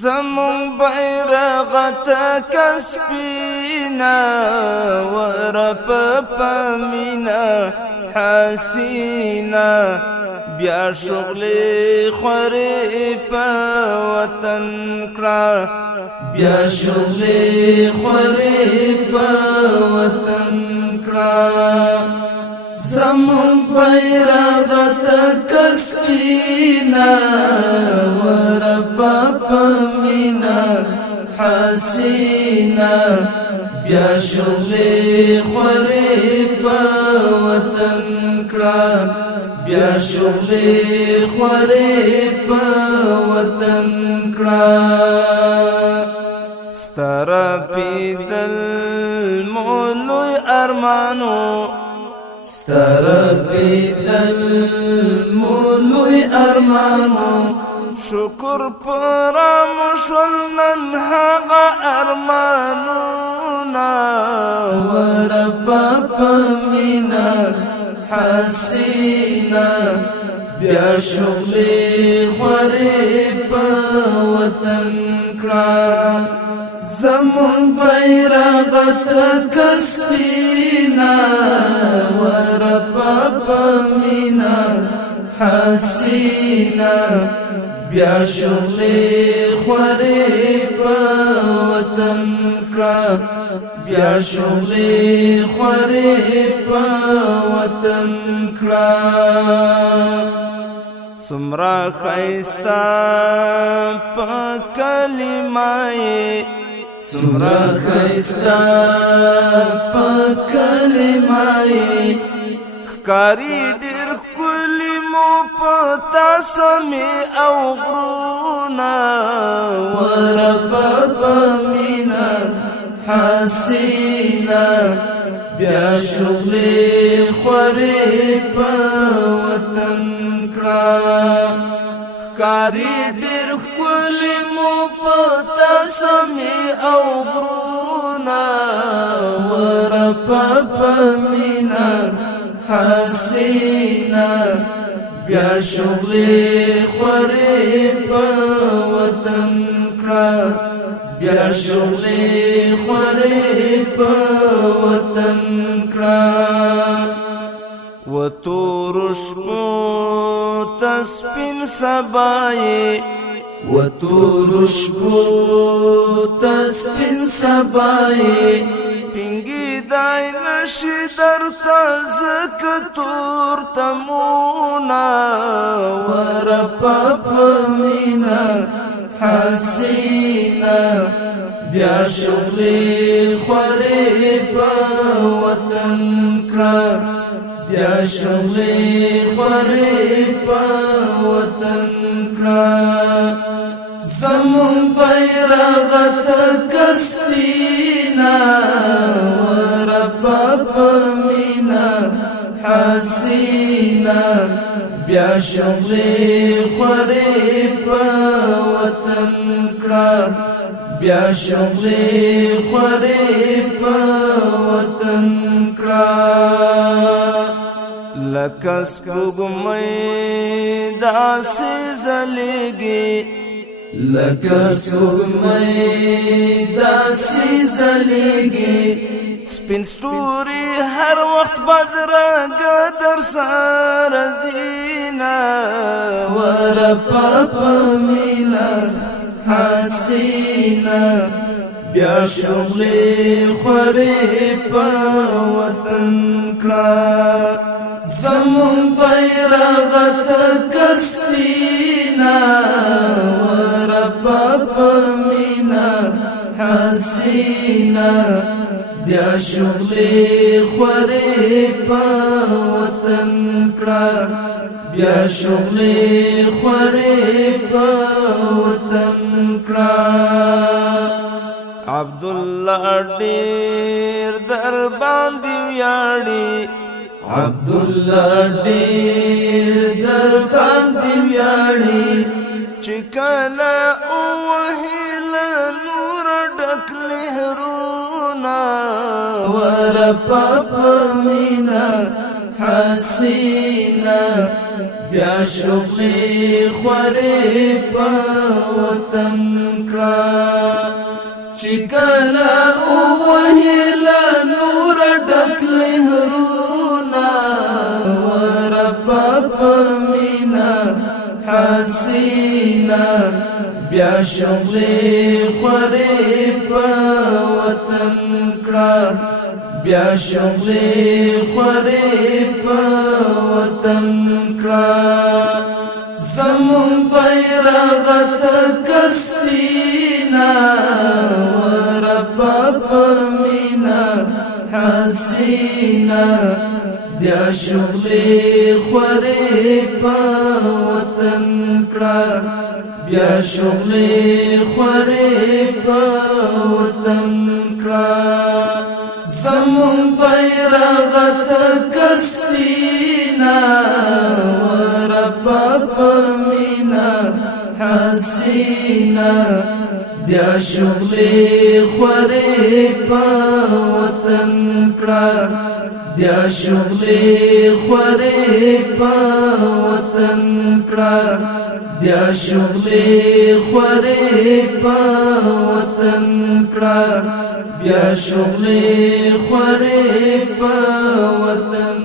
زمون بیرغ تک سپینا ورپ پمینا حسینا بیا شغلی خوری پا وطن کرا بیا شغلی خوری پا وطن کرا زمون بیرغ تک سپینا ورپ پمینا حسینا بیا شغلی خوری پا وطن کرا بیا شغلی خوری پا وطن کرا سترا پیدل مولوی ارمانو سترا پیدل مولوی ارمانو شکر پرام شلنن هغا ارمانونا ورپا پمینا حسینا بیا شغلی خوری پا وطن کرا زمون بیرغ تک سپینا ورپا پمینا حسینا بیا شغلی خوری پا وطن کرا بیا شغلی خوری پا وطن کرا سمرا خیستا پا کلمائی سمرا خیستا پا کلمائی کاری دیر کلی مو پتا سمی او غرونا ورپا پمینا حسینا بیا شغلی خوری پا وطن کرا کاری دیر کلی مو پتا سمی او غرونا ورپا پمینا حسینا بیا شغلی خوری پا وطن کرا بیا شغلی خوری پا وطن کرا و تور شپو تسپین سبائی و تور شپو تسپین سبائی ټینګي دای نشي درته زکه تور تمونا ورپا پمینا حسینا بیا شغلی خوری پا وطن کرا بیا شغلی خوری پا وطن کرا زمون بیرغ تک سپینا ورپا پمینا حسینا بیا شغلی خوری پا وطن کرا بیا شغلی خوری پا وطن کرا لکه سپوږمۍ داسې ځلېږي لکه سپوږمۍ داسې ځلېږي سپین ستوري هر وخت بدرګه در سره ځينا ورپا پمینا حسینا بیا شغلی خوری پا وطن کرا زمون بیرغ تک سپینا ورپا پمینا حسینا بیا شغلی خوری پا وطن کرا بیا شغلی خوری پا وطن کرا عبدالله ډیر در باندې ویاړي عبدالله ډیر در باندې ویاړي چې کله اوهیل نور ډک لهرونا ورپا پمینا حسینا بیا شغلی خوری پا وطن کړه چې کله وهلا نور ډک لهرونا ورپا پمینا حسینا بیا شغلې خورې په وطن کړه بیا شغلې خورې په وطن کړه زمون بیرغ تکسبینا ورپا پمینا حسینا بیا شغلې خورې په وطن کړه بیا شغلې خورې په وطن کړه زمون بیرغ تکسبینا ورپا پمینا حسینا بیا شغلې خورې په وطن کړه بیا شغلې خورې په وطن کړه بیا شغلې خورې په وطن کړه بیا شغلې خورې په وطن